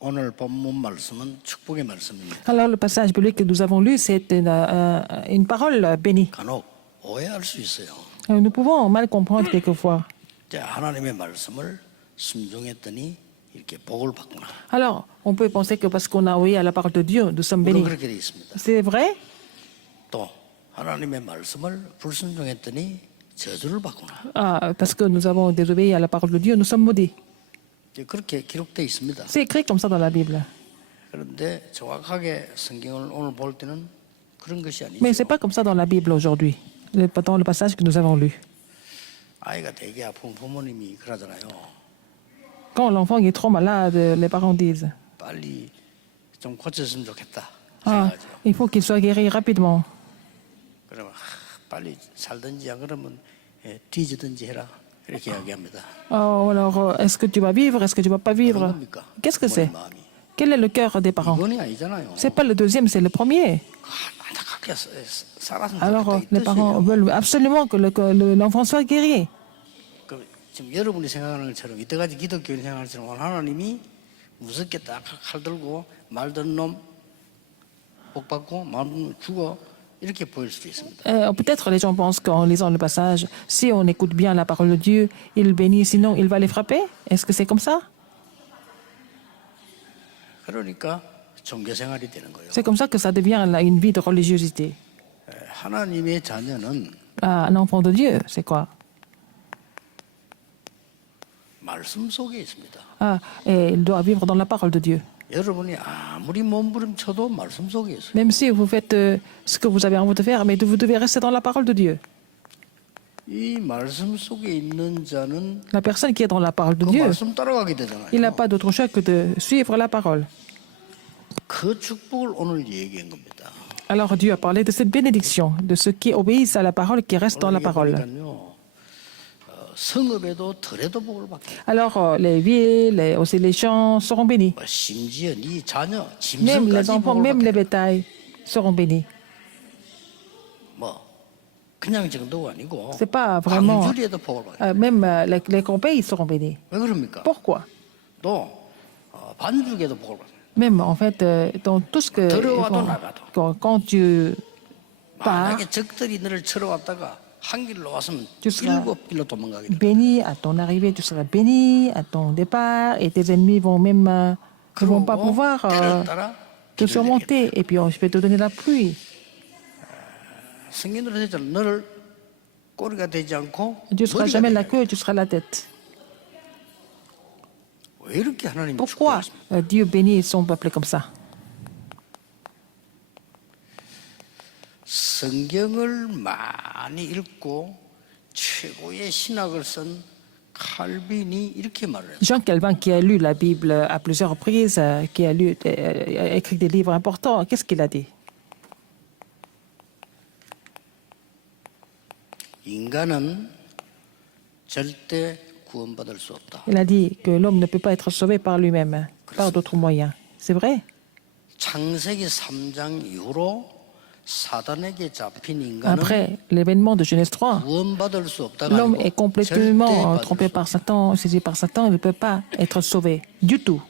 오늘 본문 말씀은 축복의 말씀입니다. Alors le passage biblique que nous avons lu, c'est une parole bénie. 간혹 오해할 수 있어요. Nous pouvons mal comprendre quelquefois. 이제 하나님의 말씀을 순종했더니 이렇게 복을 받구나. Alors, on peut penser que parce qu'on a ouï à la parole de Dieu, nous sommes 물론 bénis. 그렇게 되어 있습니다. C'est vrai? 또 하나님의 말씀을 불순종했더니 저주를 받구나. Parce que nous avons désobéi à la parole de Dieu, nous sommes maudits. 이제 그렇게 기록되어 있습니다. C'est écrit comme ça dans la Bible. 그런데 정확하게 성경을 오늘 볼 때는 그런 것이 아니죠. Mais ce n'est pas comme ça dans la Bible aujourd'hui, dans le passage que nous avons lu. 아이가 되게 아픈 부모님이 그러잖아요. Quand l'enfant est trop malade, les parents disent 빨리 좀 고쳤으면 좋겠다 ah, 생각하죠. il faut qu'il soit guéri rapidement. 그러면 빨리 살든지 안 그러면 뒤지든지 해라 이렇게 이야기합니다. Alors, est-ce que tu vas vivre? Est-ce que tu ne vas pas vivre? Qu'est-ce que c'est? 마음이. Quel est le cœur des parents? 이건이 아니잖아요. Ce n'est pas le deuxième, c'est le premier. 안타깝게 살았으면 Alors, 좋겠다 les 이 parents 뜻이에요. veulent absolument que l'enfant soit guéri. 그 지금 여러분이 생각하는 것처럼 이때까지 기독교인이 생각하는 것처럼 오늘 하나님이 무섭게 딱 칼 들고 말 듣는 놈 복 받고 말 죽어 이렇게 보일 수도 있습니다. Peut-être les gens pensent qu'en lisant le passage, si on écoute bien la parole de Dieu, il bénit, sinon il va les frapper. Est-ce que c'est comme ça? 그러니까 종교 생활이 되는 거예요. C'est comme ça que ça devient une vie de religiosité. 하나님의 자녀는 Un enfant de Dieu, c'est quoi? 말씀 속에 있습니다. Et il doit vivre dans la parole de Dieu. 여러분이 아무리 몸부림쳐도 말씀 속에 있어요. Même si vous faites ce que vous avez envie de faire, mais vous devez rester dans la parole de Dieu. 이 말씀 속에 있는 자는 La personne qui est dans la parole de 그 Dieu, 말씀 따라가게 되잖아요. il n'a pas d'autre choix que de suivre la parole. 그 축복을 오늘 얘기한 겁니다. Alors Dieu a parlé de cette bénédiction, de ceux qui obéissent à la parole et qui restent dans la parole. 보니까요, 성읍에도 들에도 복을 받게. Alors les villes, aussi les champs seront bénis. 심지어 네 자녀 Même les 짐승까지 enfants, 복을 même les 받게. bétails seront bénis. 뭐 그냥 정도가 아니고 C'est pas vraiment. 광주리에도 복을 받게. Même les corbeilles seront bénis. 왜 그럽니까? Pourquoi? 또 반죽에도 복을 받게. Même en fait, dans tout ce que. 들어와도 나가도. Quand tu pars, 만약에 적들이 너를 쳐러 왔다가 한 길로 왔으면 Tu seras 7길로 도망가게 돼. béni à ton arrivée, tu seras béni à ton départ, et tes ennemis vont même ne vont pas pouvoir 때를 따라 te 비를 내리겠다. surmonter. Et puis je vais te donner la pluie. 성경으로 되잖아. 너를 꼬리가 되지 않고 Tu ne seras 머리가 jamais la 되게. queue, tu seras la tête. 왜 이렇게 하나님이 Pourquoi 축복하십니까? Dieu bénit son peuple comme ça? 성경을 많이 읽고 최고의 신학을 쓴 칼빈이 이렇게 말을 해요. Jean Calvin, qui a lu la Bible à plusieurs reprises, qui a écrit des livres importants, qu'est-ce qu'il a dit? 인간은 절대 구원받을 수 없다. Il a dit que l'homme ne peut pas être sauvé par lui-même, par d'autres moyens. C'est vrai? 창세기 3장 이후로 사단에게 잡힌 인간은 Après l'événement de Genèse 3, 구원받을 수 없다가 l'homme 아니고 est 절대 complètement 받을 trompé 수 par 없다. Satan, saisi par Satan, il ne peut pas être sauvé du tout.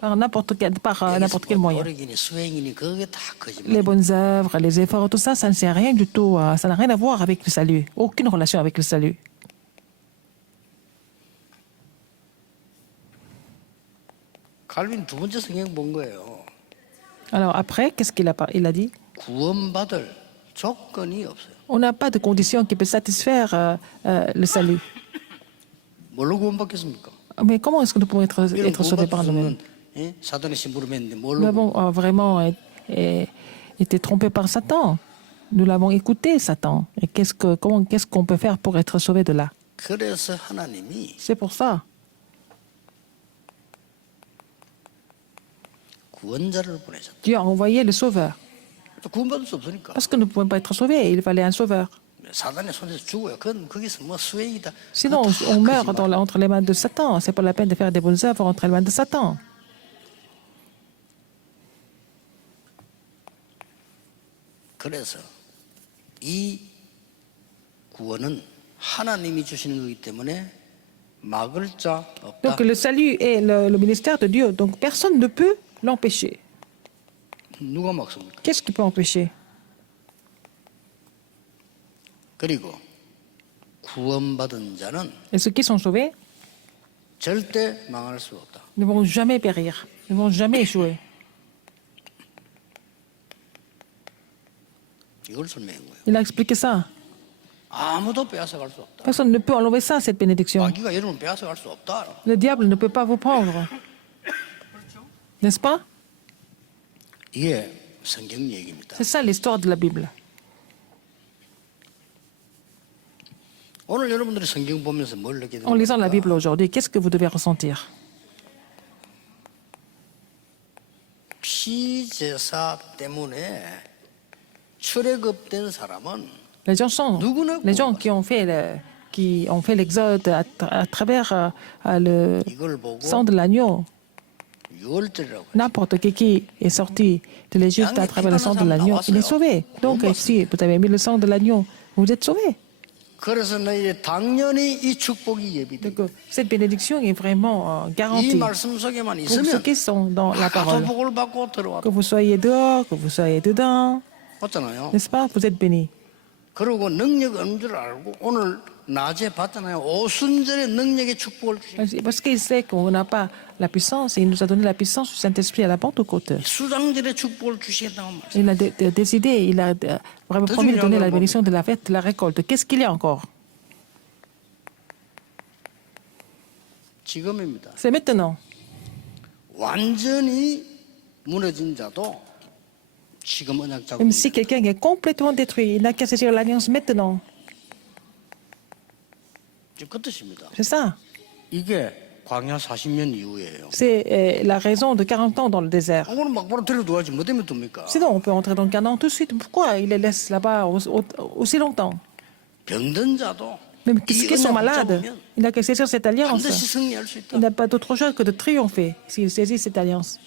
Par n'importe quel moyen. 노력이니 수행이니 그게 다 Les 거짓말. bonnes œuvres, les efforts, tout ça, ça ne sert à rien du tout. Ça n'a rien à voir avec le salut. Aucune relation avec le salut. 칼빈 두 번째 성경 본 거예요. Alors après, qu'est-ce il a dit? 구원받을 조건이 없어요. On n'a pas de condition qui peut satisfaire le salut. 뭘로 구원받겠습니까? Mais comment est-ce que nous pouvons être sauvés par nous-mêmes? 사단의 심부름했는데 Nous 뭘로 avons vraiment été trompés par Satan. Nous l'avons écouté, Satan. Et qu'est-ce qu'on peut faire pour être sauvé de là? 그래서 하나님이 C'est pour ça. 구원자를 보내셨다. Dieu a envoyé le sauveur. 구원받을 수 없으니까. Parce que nous ne pouvons pas être sauvés. Il fallait un sauveur. 사단의 손에서 죽어요. 그건 거기서 뭐 수행이다. Sinon, 그거 다 on meurt 거짓말. entre les mains de Satan. C'est pas la peine de faire des bonnes œuvres entre les mains de Satan. 그래서 이 구원은 하나님이 주시는 거기 때문에 막을 자 없다. Donc le salut est le ministère de Dieu. Donc personne ne peut l'empêcher. 누가 막습니까? Qu'est-ce qui peut empêcher? 그리고 구원받은 자는 Et ceux qui sont sauvés 절대 망할 수 없다. ne vont jamais périr, ne vont jamais échouer. 이걸 설명한 거예요. Il a expliqué ça. 아무도 빼앗아갈 수 없다. Personne ne peut enlever ça, cette bénédiction. 마귀가 여러분 빼앗아갈 수 없다. Le diable ne peut pas vous prendre. N'est-ce pas? 이게 성경 얘기입니다. C'est ça l'histoire de la Bible. 오늘 여러분들이 성경 보면서 뭘 느끼게 En lisant la 됩니까? Bible aujourd'hui, qu'est-ce que vous devez ressentir? 피제사 때문에 출애굽된 사람은 Les gens sont, 누구나 les gens qui ont fait l'exode à travers le 이걸 보고 sang de l'agneau. 유월절이라고 N'importe qui est sorti de l'Égypte à travers le sang de l'agneau, il est sauvé. Donc si vous avez mis le sang de l'agneau, vous êtes sauvé. 그래서 너희 당연히 이 축복이 예비돼. Donc cette bénédiction est vraiment 이 garantie 말씀 속에만 pour ceux 있으면 qui sont dans la 다소 parole. 복을 받고 들어왔다. Que vous soyez dehors, que vous soyez dedans, 맞잖아요. n'est-ce pas? Vous êtes bénis. 그리고 능력 없는 줄 알고 오늘 낮에 봤잖아요. 오순절의 능력의 축복을 주신 Parce qu'il sait qu'on n'a pas la puissance, et il nous a donné la puissance du Saint-Esprit à la Pentecôte. 수장절의 축복을 주시겠다고 말씀. Il a décidé, il a vraiment promis de donner la bénédiction de la fête, de la récolte. Qu'est-ce qu'il y a encore? 지금입니다. C'est maintenant. 완전히 무너진 자도 지금 언약 잡고 Même si quelqu'un est complètement détruit, il n'a qu'à saisir l'alliance maintenant. 지금 그 뜻입니다. C'est ça. 이게 광야 40년 이후예요. C'est la raison de 40 ans dans le désert. 오늘 막바로 데려두어야지 뭐 때문에 둡니까? Sinon, on peut entrer dans le Canaan tout de suite. Pourquoi il les laisse là-bas aussi longtemps? 병든 자도 Même 이 ceux qui sont 언약 malades, 붙잡으면 il n'a qu'à saisir cette alliance. 반드시 승리할 수 있다. Il n'a pas d'autre chose que de triompher s'il saisit cette alliance.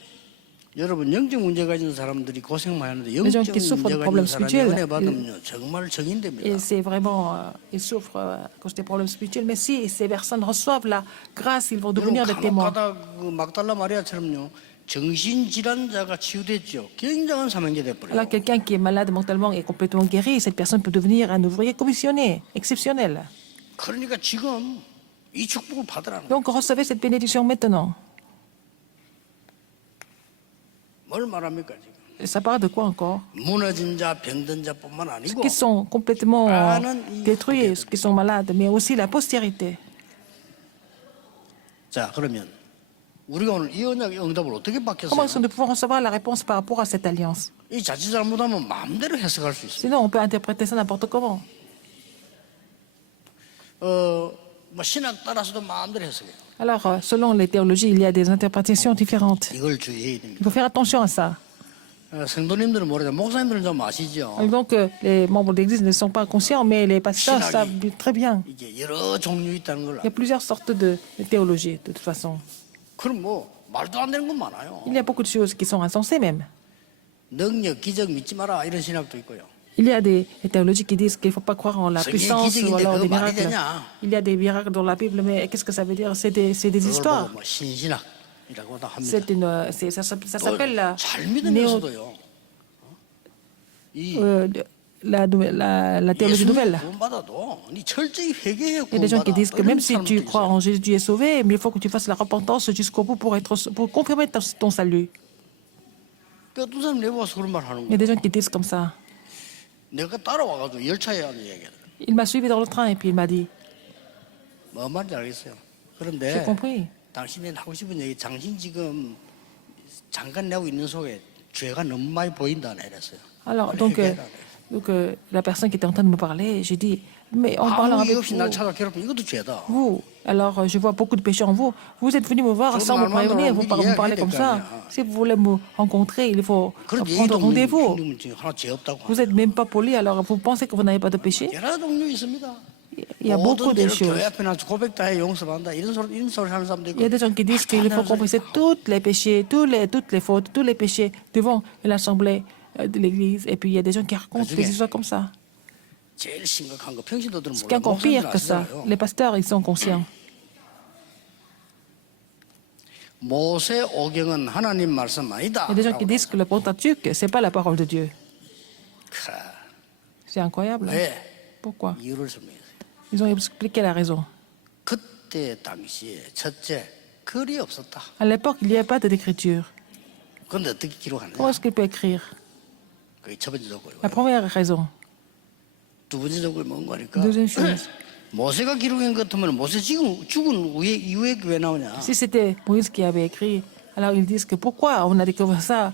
여러분 영적 문제 가진 사람들이 고생 많이 하는데 Les gens 영적 qui souffrent de 문제 problèmes 가진 사람이 spirituels, 은혜 받으면 정말 정인됩니다. Et c'est vraiment, ils souffrent à cause des problèmes spirituels. Mais si ces personnes reçoivent la grâce, ils vont devenir des témoins. 간혹가다 그 막달라 마리아처럼요 정신질환자가 치유됐죠. 굉장한 사명이 돼버려요. Alors quelqu'un qui est malade mentalement est complètement guéri, cette personne peut devenir un ouvrier commissionné, exceptionnel. 그러니까 지금 이 축복을 받으라는 거예요. Donc recevez cette bénédiction maintenant. 뭘 말합니까 지금? Et ça parle de quoi encore? 무너진 자, 병든 자뿐만 아니고 Qui sont complètement détruits, ceux qui sont malades, mais aussi la postérité. 자 그러면 우리가 오늘 이 언약의 응답을 어떻게 Comment 받겠어요? est-ce que nous pouvons recevoir la réponse par rapport à cette alliance? 이 자칫 잘못하면 마음대로 해석할 수 있어요. Sinon, on peut interpréter ça n'importe comment. 뭐 신학 따라서도 마음대로 해석해요. Alors, selon les théologies, il y a des interprétations différentes. 이걸 주의해야 Il 됩니다. faut faire attention à ça. 성도님들은 모르죠. 목사님들은 좀 아시죠. Et donc, les membres de l'Église ne sont pas conscients, mais les pasteurs savent très bien. 이게 여러 종류 있다는 걸 Il y a plusieurs sortes de théologie, de toute façon. 그럼 뭐 말도 안 되는 건 많아요. Il y a beaucoup de choses qui sont insensées même. 능력, 기적 믿지 마라 이런 신학도 있고요. Il y a des théologies qui disent qu'il ne faut pas croire en la C'est puissance qui dit ou alors que des 말이 miracles. 되냐? Il y a des miracles dans la Bible, mais qu'est-ce que ça veut dire? C'est des 그걸 histoires. 보고 뭐 신신학이라고 다 합니다. Ça s'appelle 잘 néo- 믿으면서도요. 이 la théologie nouvelle. 구원받아도 니 철저히 회개해 Il y a des gens qui disent que 구원받아. même si tu crois en Jésus, tu es sauvé, mais il faut que tu fasses la repentance jusqu'au bout pour confirmer ton salut. 그 어떤 사람 내보아서 그런 말 하는 Il y a 거야. des gens qui disent comme ça. 내가 따라와가지고 열차에 하는 얘기를. Il m'a suivi dans le train et puis il m'a dit, 뭐 말인지 알겠어요. j'ai 그런데 compris. 당신이 하고 싶은 얘기, 당신 지금 잠깐 내고 있는 속에 죄가 너무 많이 보인다 이랬어요. Alors, 빨리 donc, 회개해라 그래요. la personne qui était en train de me parler, j'ai dit, mais en parlant 아무 avec 이유 없이 날 vous, 찾아 괴롭히면 이것도 죄다. alors je vois beaucoup de péchés en vous. Vous êtes venu me voir sans me prévenir, vous parlez comme ça. Si vous voulez me rencontrer, il faut 그런 prendre 예의도 없는 rendez-vous. 형님은 지금 하나 죄 없다고. Vous n'êtes même pas poli, alors vous pensez que vous n'avez pas de péché? 여러 종류 있습니다. Il y a beaucoup de 모든 choses. 교회 앞에 나서 고백 다 해 용서받는다 이런 소리 하는 사람도 있고. Il y a des gens qui disent qu'il faut confesser tous les péchés, toutes les fautes, tous les péchés devant l'assemblée de l'Église. Et puis il y a des gens qui racontent des histoires comme ça. 제일 심각한 거 평신도들은 Ce qui est 몰라. encore pire 목사님들 que ça, 아시잖아요. les pasteurs, ils sont conscients. 모세 오경은 하나님 말씀 아니다. Il y a des gens qui disent que le Pentateuque, ce n'est pas la parole de Dieu. 그래. C'est incroyable. Hein? 왜? Pourquoi? 이유를 설명했어요. Ils ont expliqué la raison. 그때 당시에 첫째 글이 없었다. À l'époque, il n'y avait pas d'écriture. 그런데 어떻게 기록하느냐? Comment est-ce qu'il peut écrire? 그게 첫 번째 조건이고. La première raison. 두 번째 조건이 뭔가 하니까 Deuxième chose. 모세가 기록한 것 같으면 모세 지금 죽은 이후에 왜 나오냐? Si c'était Moïse qui avait écrit, alors ils disent que pourquoi on a découvert ça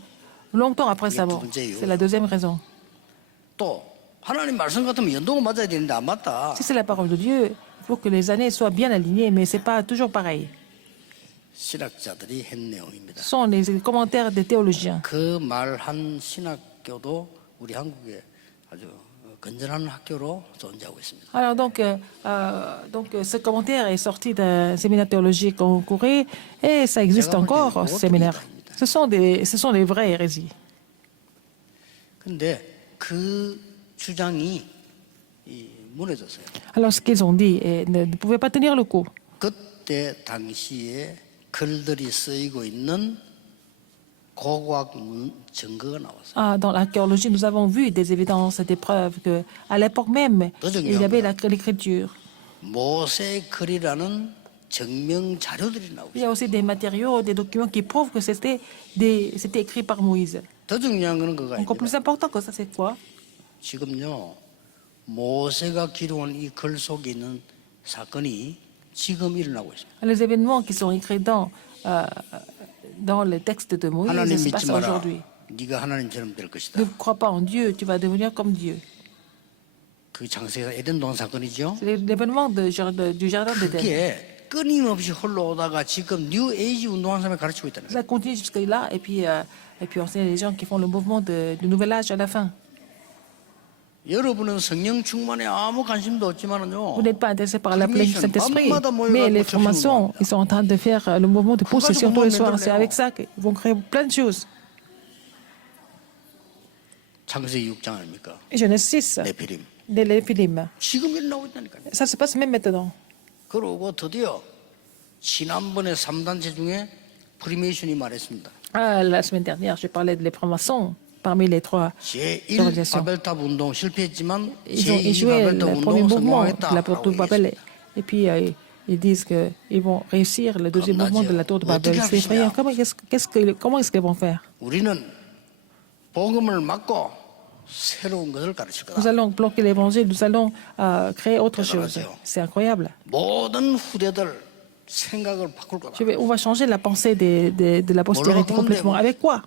longtemps après sa mort. C'est la deuxième raison. 또 하나님 말씀 같으면 연도가 맞아야 되는데 안 맞다. Si c'est la parole de Dieu, il faut que les années soient bien alignées, mais ce n'est pas toujours pareil. 신학자들이 한 내용입니다. Ce sont les commentaires des théologiens. 그 말한 신학교도 우리 한국에 아주 건전한 학교로 존재하고 있습니다. Alors ce commentaire est sorti d'un séminaire théologique en Corée et ça existe encore, ce séminaire. Ce sont des vraies hérésies. 근데 그 주장이 무너졌어요. Alors ce qu'ils ont dit ne pouvait pas tenir le coup. 그때 당시에 글들이 쓰이고 있는 고고학 증거가 나왔어요. Dans l'archéologie, nous avons vu des évidences et des preuves qu'à l'époque même, il y avait l'écriture. 모세의 글이라는 증명 자료들이 나오고 Il y 있어요. a aussi des matériaux, des documents qui prouvent que c'était écrit par Moïse. 더 중요한 거는 그거 Encore 아닙니다. plus important que ça, c'est quoi? 지금요 모세가 기록한 이 글 속에 있는 사건이 지금 일어나고 있습니다. Les événements qui sont écrits dans les textes de Moïse 하나님 se 믿지 passent 마라. aujourd'hui. 네가 하나님처럼 될 것이다. Ne crois pas en Dieu, tu vas devenir comme Dieu. 그 장세가 에덴 동산 사건이죠. C'est l'événement du jardin d'Éden. 그게 끊임없이 흘러오다가 지금 뉴 에이지 운동하는 사람이 가르치고 있다는 거예요. Ça continue jusque-là et puis on sait les gens qui font le mouvement du nouvel âge à la fin. 여러분은 성령 충만에 아무 관심도 없지만은요. Vous n'êtes pas intéressé par la pleine du Saint-Esprit, 밤마다 mais les 모여가지고 francs-maçons, 접수를 ils sont en train de faire le mouvement de possession tous les soirs. C'est avec ça qu'ils vont créer plein de choses. 창세기 6장 아닙니까? Et Genèse 6, 네피림. les Néphilim. 지금 일어나고 있다니까요. Ça se passe même maintenant. 그러고 드디어 지난번에 3단체 중에 프리메이션이 말했습니다. La semaine dernière, je parlais de les francs-maçons. Parmi les trois 제1 organisations, 바벨탑 운동 실패했지만 ils ont 제2 échoué 바벨탑 le premier 운동 mouvement de 성공했다. la tour de Babel. Et puis, ils disent qu'ils vont réussir le deuxième mouvement de la tour de Babel. C'est effrayant. Comment est-ce qu'ils vont faire? 우리는 복음을 막고 새로운 것을 가르칠 Nous 거다. allons bloquer l'évangile, nous allons créer autre chose. C'est incroyable. 모든 후대들 생각을 바꿀 거다. On va changer la pensée de la postérité complètement. Avec quoi?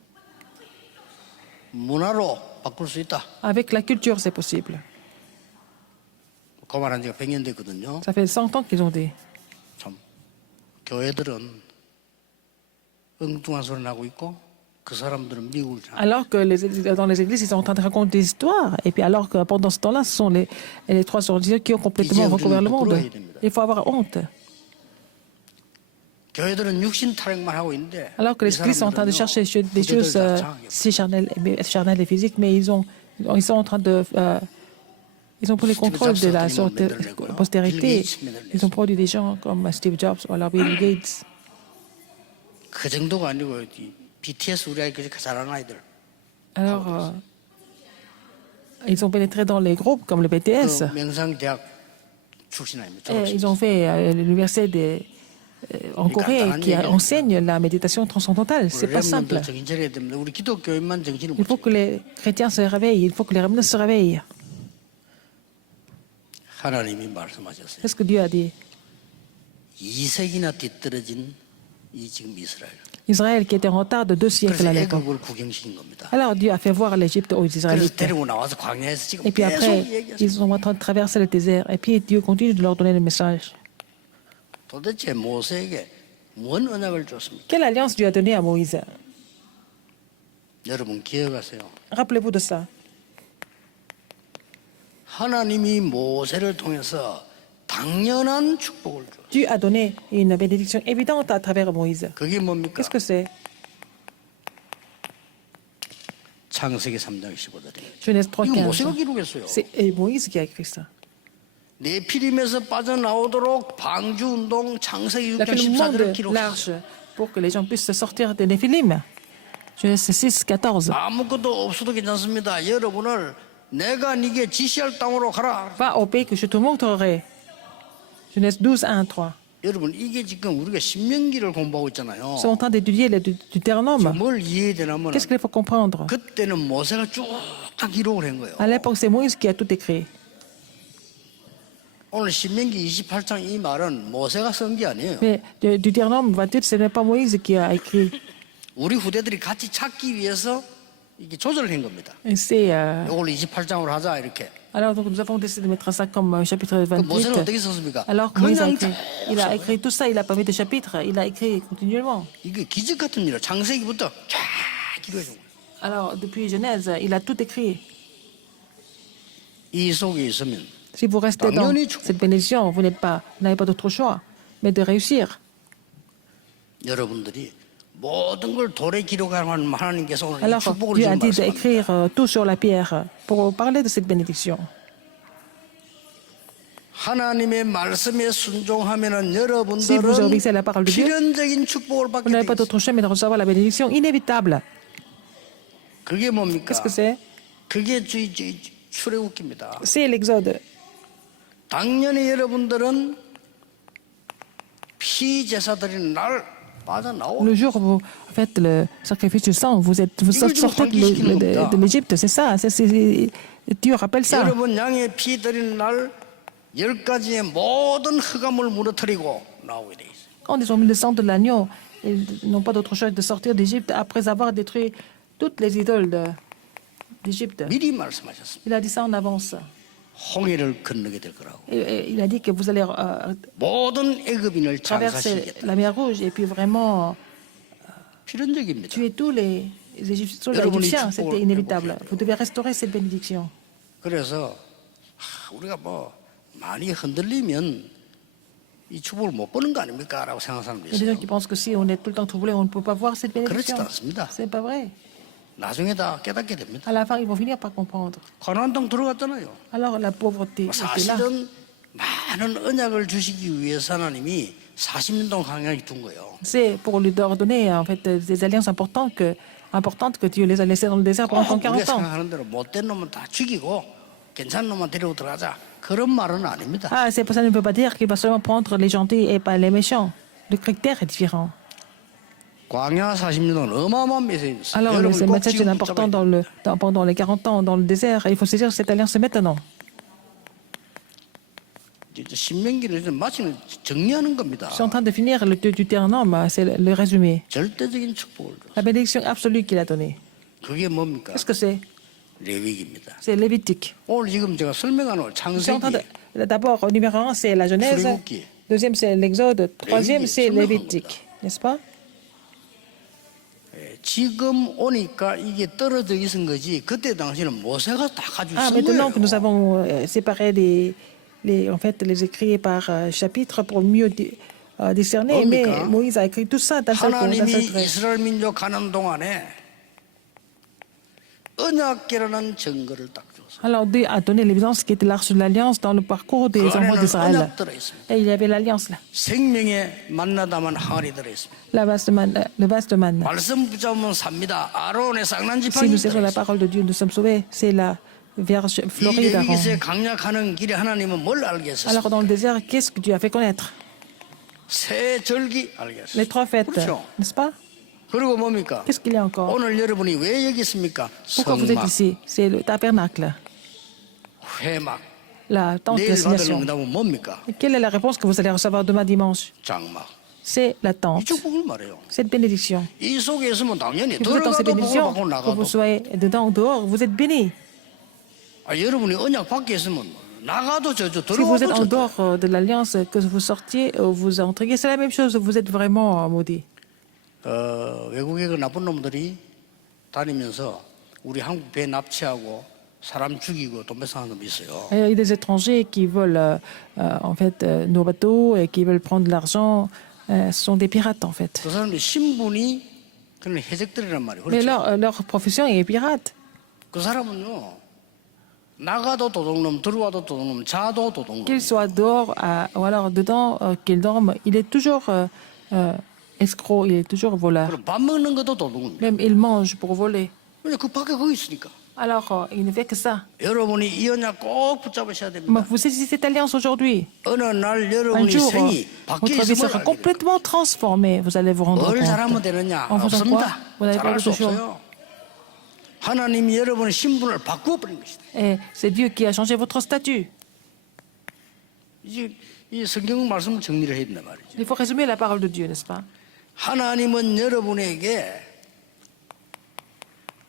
문화로 바꿀 수 있다. Avec la culture, c'est possible. 그 말한 지가 100년 됐거든요. Ça fait 100 ans qu'ils ont dit. 참 교회들은 엉뚱한 소리 나고 있고 그 사람들은 미국을 잘. Alors que dans les églises, ils sont en train de raconter des histoires. Et puis alors que pendant ce temps-là, ce sont les trois sorciers qui ont complètement recouvert le monde. Il faut avoir honte. 교회들은 육신 타령만 하고 있는데 Alors que les églises sont en train de chercher des choses si charnelles et physiques, mais ils sont en train de... ils ont pris le contrôle de la sorte postérité. Ils ont produit des gens comme Steve Jobs ou alors Bill Gates. 그 정도가 아니고 BTS 우리 아이 그렇게 잘하는 아이들. Alors, ils ont pénétré dans les groupes comme le BTS. 그 명상대학 출신 아닙니까? Et ils ont fait l'université en Corée qui enseigne la méditation transcendantale. C'est pas simple. 정신 차려야 됩니다. 우리 기독교인만 정신을 Il 못 faut que les chrétiens se réveillent. Il faut que les remnants se réveillent. 하나님이 말씀하셨어요. C'est ce que Dieu a dit. 2세기나 뒤떨어진 이 지금 이스라엘. Israël qui était en retard de 2 siècles à 그래서 l'époque. 애굽을 구경시킨 겁니다. Alors Dieu a fait voir l'Égypte aux 그래서 Israélites. 데리고 나와서 광야에서 지금 Et puis 계속 après, 얘기하세요. ils sont en train de traverser le désert. Et puis Dieu continue de leur donner le message. 도대체 모세에게 뭔 언약을 줬습니까? Quelle alliance Dieu a donnée à Moïse? 여러분 기억하세요. Rappelez-vous de ça. 하나님이 모세를 통해서 당연한 축복을 줘. Dieu a donné une bénédiction évidente à travers Moïse. 그게 뭡니까? Qu'est-ce que c'est? 창세기 3장 15절이에요. Genèse 3, 이거 모세가 15. 기록했어요. C'est Moïse qui a écrit ça. 네피림에서 빠져나오도록 방주운동 창세기 Il a 6장 fait le mouvement 14절을 de 기록했어요. l'arche pour que les gens puissent sortir des Néphilim. Genèse 6, 14. 아무것도 없어도 괜찮습니다. 여러분을 내가 네게 지시할 땅으로 가라. Va au pays que je te montrerai. Genèse 12, 1, 3. 여러분 이게 지금 우리가 신명기를 공부하고 있잖아요. Nous sommes en train d'étudier le Deutéronome. 뭘 이해해야 되냐면 Qu'est-ce qu'il faut comprendre? 그때는 모세가 쭉 다 기록을 한 거예요. À l'époque, c'est Moïse qui a tout écrit. 오늘 신명기 28장 이 말은 모세가 쓴 게 아니에요. Mais Deutéronome 28, ce n'est pas Moïse qui a écrit. 우리 후대들이 같이 찾기 위해서 이게 조절한 겁니다. C'est, 이걸 28장으로 하자 이렇게. alors, donc, nous avons décidé de mettre ça comme chapitre 그 모세는 28. 어떻게 썼습니까? Alors, Moïse a 그냥 écrit, il a écrit tout ça, il n'a pas mis de chapitre, il a écrit continuellement. 이게 기적 같은 일이에요. 창세기부터 쫙 기록해 준 거예요. Alors, depuis Genèse, il a tout écrit. 이 속에 있으면 Si vous restez dans cette bénédiction, vous n'avez pas d'autre choix, mais de réussir. 여러분들이 모든 걸 돌에 기록하는 하나님께서 오늘 이 Alors, 축복을 Dieu a 지금 dit 말씀합니다. d'écrire tout sur la pierre pour parler de cette bénédiction. 하나님의 말씀에 순종하면은 Si vous 여러분들은 obéissez à la parole de Dieu, 필연적인 축복을 vous 받게 n'avez 돼 pas 있어요. d'autre choix mais de recevoir la bénédiction inévitable. 그게 뭡니까? Qu'est-ce que c'est? 그게 출애굽기입니다. C'est l'Exode. 당연히 여러분들은 피제사들이 날 빠져나오. Le jour où vous faites le sacrifice du sang, vous sortez de l'Égypte. C'est ça. Dieu rappelle ça. 여러분 양의 피 드리는 날 10가지의 모든 흑암을 무너뜨리고 나오게 돼 있어요. Quand ils ont mis le sang de l'agneau, ils n'ont pas d'autre choix que de sortir d'Égypte après avoir détruit toutes les idoles d'Égypte. 미리 말씀하셨습니다. Il a dit ça en avance. 홍해를 건너게 될 거라고. Et il a dit que vous allez 모든 애굽인을 traverser 장사시키겠다. la mer Rouge et puis vraiment 필연적입니다. tuer tous les soldats égyptiens. C'était inévitable. Vous devez restaurer cette bénédiction. 그래서 우리가 뭐 많이 흔들리면 이 축복을 못 보는 거 아닙니까?라고 생각하는 사람도 Il y a des gens 있어요. qui pensent que si on est tout le temps troublé, on ne peut pas voir cette bénédiction. 그렇지도 않습니다. C'est pas vrai. 나중에 다 깨닫게 됩니다. À la fin, ils vont finir par comprendre. 가나안 땅 들어갔잖아요. Alors la pauvreté était là. 사실은 많은 언약을 주시기 위해서 하나님이 40년 동안 강약이 둔 거예요. C'est pour lui ordonner en fait des alliances importantes que Dieu les a laissées dans le désert pendant 꼭 우리가 40 ans. 생각하는 대로 못된 놈은 다 죽이고 괜찮은 놈만 데리고 들어가자. 그런 말은 아닙니다. Ah, c'est pour ça qu'il ne peut pas dire qu'il va seulement prendre les gentils et pas les méchants. Le critère est différent. 광야 40년 동안 어마어마한 메시지 있어요. Alors, 여러분이 le 꼭 message est 지금 important 붙잡아야 pendant les 40 ans dans le désert. Il faut saisir cette alliance maintenant. 이제 신명기를 좀 마치는 정리하는 겁니다. Je suis en train de finir le Deutéronome, c'est le résumé. 절대적인 축복을 줬어요. La bénédiction absolue qu'il a donnée. 그게 뭡니까? Qu'est-ce que c'est? 레위기입니다. C'est lévitique. 오늘 지금 제가 설명하는 Je suis en train 창세기, d'abord, au numéro 1, c'est la Genèse. 출애굽기. Deuxième, c'est l'Exode. Troisième, Lévitique, c'est 설명한 Lévitique. N'est-ce pas? 지금 오니까 이게 떨어져 있은 거지 그때 당시는 모세가 다 가지고 Ah, 쓴 maintenant 거예요. que nous avons séparé en fait, les écrits par chapitre pour mieux discerner, mais 뭡니까? Moïse a écrit tout ça d'un seul coup, d'un 하나님이 seul trait. 이스라엘 민족 가는 동안에 언약궤라는 증거를 딱 줬어요. Alors Dieu a donné l'évidence qui était l'arche de l'alliance dans le parcours des 그 enfants 안에는 d'Israël. 언약 들어있습니다. Et il y avait l'alliance là, 생명의 만나다만 항아리 들어있습니다. le vaste manne. 말씀 붙잡으면 삽니다. 아론의 쌍난 Si 지팡이 nous saisons la 들어있습니다. parole de Dieu, nous sommes sauvés. C'est la Vierge 이 fleurie d'Aaron. 레위기서에 강약하는 길에 하나님은 뭘 알게 했었어요? Alors dans le désert, qu'est-ce que Dieu a fait connaître? 새 절기 알게 했어요. Les trois fêtes, 그렇죠. n'est-ce pas? 그리고 뭡니까? Qu'est-ce qu'il y a encore? 오늘 여러분이 왜 여기 있습니까? Pourquoi vous êtes 성막, ici? C'est le tabernacle, 회막. la tente 내일 받을 d'assignation. 응답은 뭡니까? Et quelle est la réponse que vous allez recevoir demain dimanche? 장막. C'est la 이 tente, 축복을 말해요. cette bénédiction. 이 속에 있으면 당연히 Si vous êtes dans cette 들어가도 복을 bénédiction, 받고 que 나가도. vous soyez dedans ou dehors, vous êtes bénis. 여러분이 언약 밖에 있으면 나가도 저저 Si vous êtes 들어가도 en 저. dehors de l'alliance, que vous sortiez ou vous entriez, c'est la même chose. Vous êtes vraiment maudits. 외국에 그 나쁜 놈들이 다니면서 우리 한국 배 납치하고 사람 죽이고 돈 뺏어가는 놈이 있어요. Il y a des étrangers qui volent en fait nos bateaux et qui veulent prendre l'argent. Ce sont des pirates en fait. 그 사람들이 신분이 그런 해적들이란 말이에요. Mais 그렇죠? leur profession est pirate. 그 사람은요 나가도 도둑놈, 들어와도 도둑놈, 자도 도둑놈. Qu'il soit dehors ou alors dedans, qu'il dorme, il est toujours escroc, il est toujours voleur. 그리고 밥 먹는 것도 도둑입니다. Même il mange pour voler. 왜냐 그 밖에 거기 있으니까. Alors, il ne fait que ça. 여러분이 이 언약 꼭 붙잡으셔야 Mais 됩니다. vous saisissez cette alliance aujourd'hui. 어느 날 Un 여러분이 jour, 생이 바뀌어 votre vie 있음을 sera 알게 됩니다. complètement transformée. Vous allez vous rendre 뭘 잘하면 compte. 되느냐? En faisant quoi? 없습니다. Vous n'avez pas 잘할 수 d'autre chose. 없어요. 하나님이 여러분의 신분을 바꾸어 버린 것이다. Et c'est Dieu qui a changé votre statut. 이제 이 성경 말씀을 정리를 해야 된단 말이죠. Il faut résumer la parole de Dieu, n'est-ce pas? 하나님은 여러분에게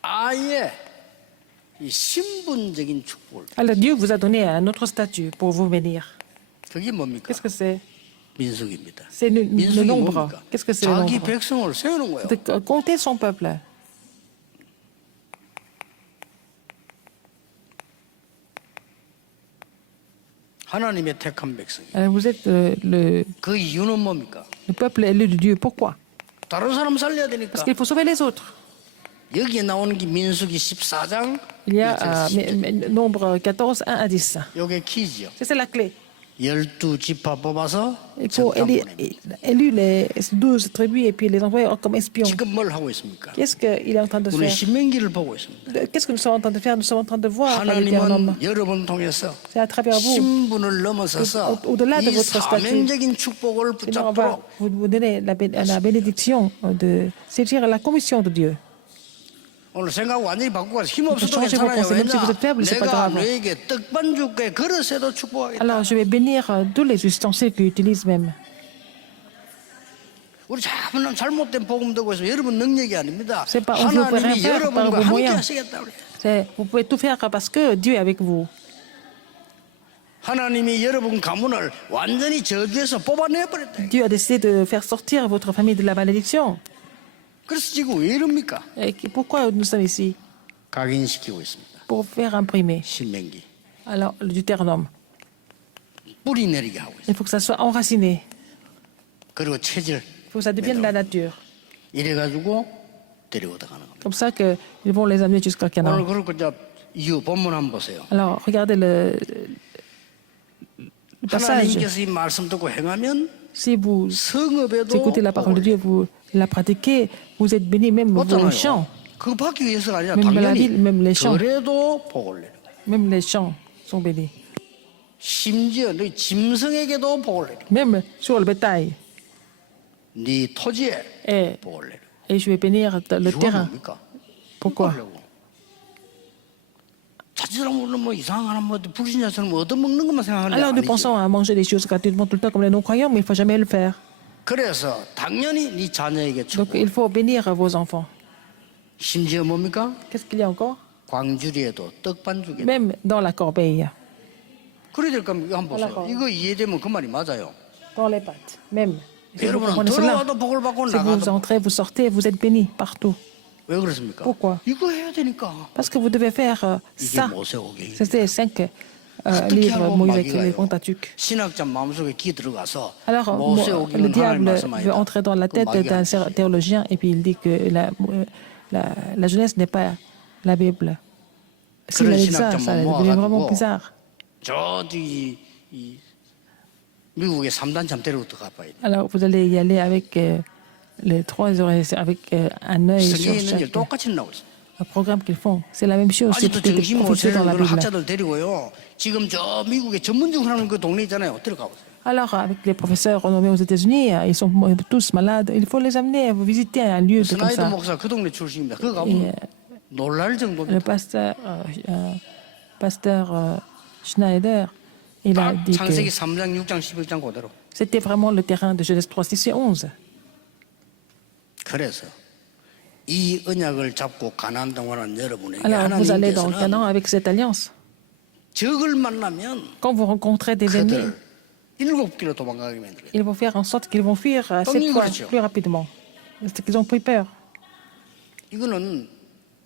아예 이 신분적인 축복을. Alors Dieu vous a donné un autre statut pour vous bénir. 그게 뭡니까? Qu'est-ce que c'est? 민숙입니다. C'est le 민숙이 nombre. 뭡니까? Qu'est-ce que c'est le 자기 nombre? 백성을 세우는 거예요. C'est de compter son peuple. 하나님의 택한 백성이. Alors, vous êtes 그 이유는 뭡니까? le peuple élu de Dieu. Pourquoi? 다른 사람 살려야 되니까. Parce qu'il faut sauver les autres. 여기에 나오는 게 민수기 14장 Il y a nombre 14, 1 à 10. 요게 키지요. C'est ça la clé. 12지파 뽑아서 Il faut 전담 보냅니다. élu les 12 tribus et puis les envoyer comme espions. 지금 뭘 하고 있습니까? Qu'est-ce qu'il est en train de 우리 faire? 신명기를 보고 있습니다. Qu'est-ce que nous sommes en train de faire? Nous sommes en train de voir Deutéronome. 하나님은 여러분 통해서 C'est à travers vous. 신분을 넘어서서 Au-delà de 이 votre statut. 사명적인 축복을 Sinon, on va 붙잡도록 vous donner la bénédiction de saisir la commission de Dieu. 오늘 생각 완전히 바꾸고 가서 힘없어도 changer vos 괜찮아요. pensées, même si vous êtes faible, c'est pas 내가 grave. 너에게 떡반죽에 그릇에도 축복하겠다. Alors, je vais bénir tous les ustensiles qu'ils utilisent même. 우리 자꾸만 잘못된 복음 듣고 있으면 여러분 능력이 아닙니다. C'est pas- on ne peut rien 하나님이 faire par 여러분과 vos 함께 moyens. 하시겠다 그랬다. Vous pouvez tout faire parce que Dieu est avec vous. 하나님이 여러분 가문을 완전히 저주에서 뽑아내버렸다. Dieu a décidé de faire sortir votre famille de la malédiction. 그래서 지금 왜 이럽니까? Et pourquoi nous sommes ici? 각인시키고 있습니다. Pour faire imprimer. 신명기. Alors, le Deutéronome. 뿌리 내리게 하고 있어요. Il faut que ça soit enraciné. 그리고 체질. Il faut que ça devienne la nature. 이래가지고 데리고 들어가는 겁니다. Comme ça qu'ils vont les amener jusqu'à 오늘 Canaan. 그렇고 이제 이유 본문 한번 보세요. Alors, regardez le passage. 하나님께서 이 말씀 듣고 행하면 Si vous 성읍에도 écoutez la parole de Dieu, vous la pratiquez, vous êtes bénis même vos 어쩌나요? champs. 그 받기 위해서가 아니라 Même la 당연히 ville, même les champs. 그래도 복을 내려. Même les champs sont bénis. 심지어 너희 짐승에게도 복을 내려. Même sur le bétail. 네 토지에 Et, 복을 내려. et je vais bénir le 이유가 terrain. 뭡니까? Pourquoi? 자칫하면 뭐 이상한 뭐 불신자처럼 얻어먹는 것만 생각하는 게 Alors nous 아니지. pensons à manger des choses gratuitement tout le temps comme les non-croyants, mais il ne faut jamais le faire. 그래서 당연히 네 자녀에게 Donc 주고 il faut bénir vos enfants. 심지어 뭡니까? Qu'est-ce qu'il y a encore? 광주리에도 떡반죽에 Même dans la corbeille, 그래야 될 겁니다. 이거 한번 보세요. 올라가. 이거 이해되면 그 말이 맞아요. dans les pâtes, même. Si vous 여러분은 comprenez cela, 들어와도 복을 받고 si vous 나가도 entrez, vous sortez, vous êtes bénis partout. 왜 그렇습니까? Pourquoi? 이거 해야 되니까. Parce que vous devez faire 이게 ça. 모세오경이. C'est ces 5 어떻게 livres 하고 Moïse écrit les 마귀가요? Pentateuque. 신학자 마음속에 기 들어가서 Alors, le 모세오경은 하나님 diable 말씀 veut 아니다. entrer dans la 그건 tête 마귀가 d'un 아니죠. théologien et puis il dit que la jeunesse n'est pas la Bible. S'il 그런 a dit ça, 신학자 ça devient vraiment 모아가지고 bizarre. 저기 이 미국의 3단참 데리고 들어가 봐야 돼. Alors, vous allez y aller avec les 3 oreilles, avec un œil sur 성경에 있는 일 chaque 똑같이 나오고 있어. programme qu'ils font. C'est la même chose, c'est 아직도 tout est 정신 못 prophétisé dans la 차리는 그런 Bible. 학자들 데리고요. 지금 저 미국의 전문직 하는 그 동네 있잖아요. 들어가 보세요. Alors, avec les professeurs renommés aux États-Unis, ils sont tous malades. Il faut les amener, vous visiter un lieu comme 스나이더 ça. 목사 그 동네 출신입니다. 그거 Et, 가면 놀랄 le 정도입니다. pasteur Schneider, il a 딱 dit 창세기 que 3장, 6장, 11장 그대로. c'était vraiment le terrain de Genèse 3, 6 et 11. 그래서 이 언약을 잡고 가나안 동안은 여러분에게 Alors, vous allez dans le 하나님께서는 Canaan avec cette alliance. 적을 만나면 Quand vous rencontrez des ennemis, 그들 7길로 도망가게 만들어요. ils vont faire en sorte qu'ils vont fuir 7 Oui, fois 그렇죠. plus rapidement. C'est qu'ils ont pris peur. 이거는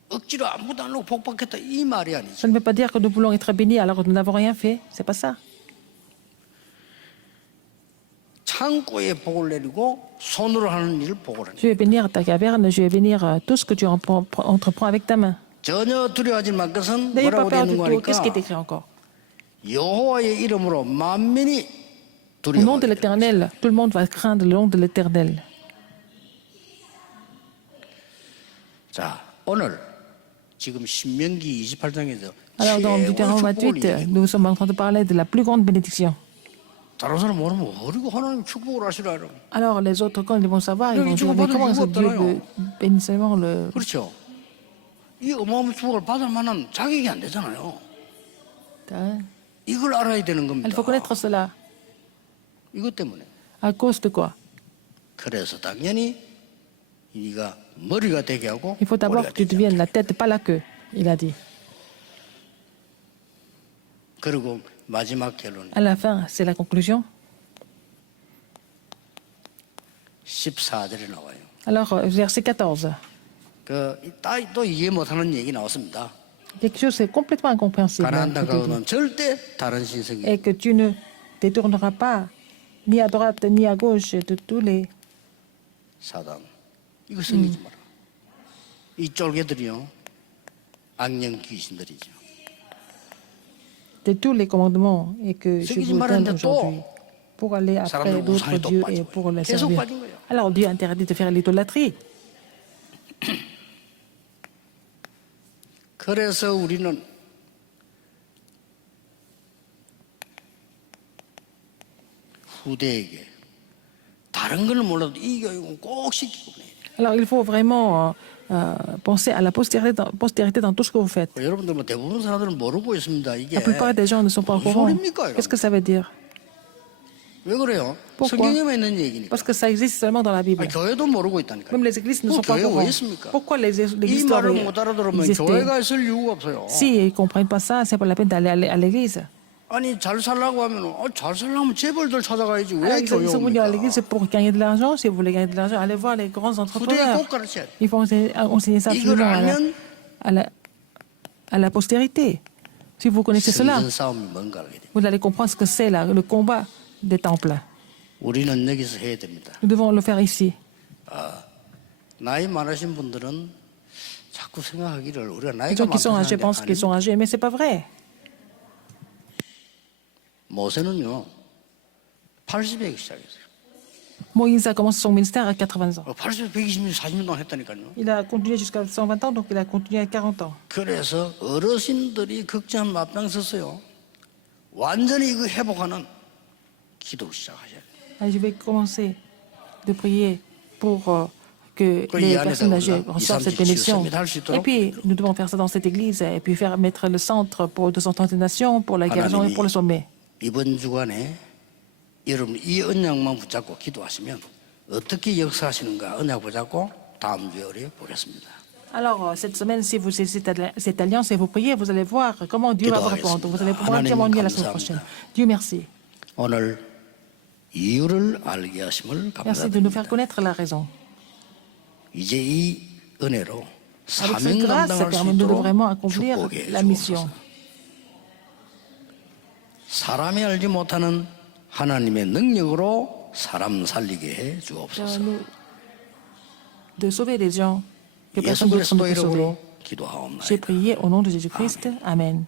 억지로 아무도 안 하고 복받겠다 이 말이 아니죠. Ça ne veut pas dire que nous voulons être bénis alors que nous n'avons rien fait. C'est pas ça. 창고에 복을 내리고 손으로 하는 일을 복을 하는. Je vais bénir ta caverne, je vais bénir tout ce que tu entreprends avec ta main. 전혀 두려워하지 말 것은 N'ayez pas 뭐라고 peur 되는 du tout. Qu'est-ce qui est 거니까 écrit encore? 여호와의 이름으로 만민이 Au nom de 두려워. l'Éternel, tout le monde va craindre le nom de l'Éternel. 자, 오늘 지금 신명기 28장에서 Alors dans Deutéronome 28, nous sommes en train de parler de la plus grande bénédiction. 다른 사람 모르면 어리고 하나님 축복을 하시라 이러면. Alors les autres, quand ils vont savoir, ils vont dire, mais comment est-ce que Dieu bénit seulement le... 그렇죠. 이 어마어마한 축복을 받을 만한 자격이 안 되잖아요. 이걸 알아야 되는 겁니다. Il faut connaître cela. 이것 때문에. À cause de quoi? 그래서 당연히 네가 머리가 되게 하고 Il faut d'abord que tu deviennes la tête, pas la queue, il a dit. 그리고 마지막 결론 À la fin, c'est la conclusion. 14절에 나와요. Alors, verset 14. 또 이해 못하는 얘기 나왔습니다. Quelque chose c'est complètement incompréhensible. 가나안 땅 가고는 절대 다른 신석이 Et que tu ne détourneras pas ni à droite ni à gauche de tous les... 사단 이거 숨기지 마라. 이 쫄개들이요 악령 귀신들이죠. de tous les commandements et que je 숨기지 vous donne 말았는데 aujourd'hui 또 pour aller après 사람들 d'autres 우상에 또 dieux et 빠지고요. pour les 계속 servir. 빠진 거예요. Alors Dieu interdit de faire l'idolâtrie. 그래서 우리는 후대에게 다른 걸 몰라도 이 교육은 꼭 시키고 보내야 돼요. Alors il faut vraiment penser à la postérité dans tout ce que vous faites. 여러분들 뭐 대부분 사람들은 모르고 있습니다. 이게 La plupart des gens ne sont pas au 무슨 courant. 소리입니까? Qu'est-ce que ça veut dire? 왜 그래요? Pourquoi? 성경에만 있는 얘기니까. Parce que ça existe seulement dans la Bible. 아니, 교회도 모르고 있다니까요. Même les églises ne sont pas au 교회가 왜 courant. 있습니까? Pourquoi les 이 églises 말을 doivent 못 알아들으면 exister? 교회가 있을 이유가 없어요. Si ils ne comprennent pas ça, c'est pas la peine d'aller à l'église. 아니 잘 살라고 하면 잘 살려면 재벌들 찾아가야지 Alors, 왜 ils 교회 sont venus à 옵니까? l'église pour gagner de l'argent. Si vous voulez gagner de l'argent, allez voir les grands 후대에 entrepreneurs. 꼭 가르쳐야 돼. Il faut enseigner ça 이걸 absolument 알면 à la postérité. Si vous connaissez cela, 성전 싸움이 뭔가 알게 돼. vous allez comprendre ce que c'est là, le combat des temples. 우리는 여기서 해야 됩니다. Nous devons le faire ici. 나이 많으신 분들은 자꾸 생각하기를 우리가 Les 나이가 gens qui sont âgés 많다는 pensent qu'ils sont âgés, mais c'est pas vrai. 모세는요 80에 시작했어요. Moïse a commencé son ministère à 80 ans. 80, 120년, 40년 동안 했다니까요. Il a continué jusqu'à 120 ans, donc il a continué à 40 ans. 그래서 어르신들이 극장 앞장섰어요. 완전히 이거 회복하는 기도를 시작하셔야 돼요. Allez, je vais commencer de prier pour que Que les y a personnes des âgées gens, reçoivent ils cette sont bénédiction. des Et puis, nous devons faire ça dans cette église et puis mettre le centre de santé des nations, pour la guérison et pour le sommet. 이번 주간에 여러분 이 언약만 붙잡고 기도하시면 어떻게 역사하시는가 언약 붙잡고 다음 주에 우리 보겠습니다. Alors, cette semaine, si vous saisissez cette alliance et vous priez, vous allez voir comment Dieu va vous répondre. Vous allez pouvoir témoigner la semaine prochaine. Dieu merci. 오늘 이유를 알게 하심을 Merci de nous faire 감사드립니다. connaître la raison. 이제 이 은혜로 Avec 사명 cette grâce, ça 감당할 수 permet de 있도록 vraiment accomplir 축복해 la mission. 주옵소서. 사람이 알지 못하는 하나님의 능력으로 사람 살리게 해 주옵소서. De sauver les gens que 예수 personne d'autre ne 그리스도 peut sauver. 이름으로 J'ai 기도하옵나이다. prié au nom de Jésus-Christ. Amen.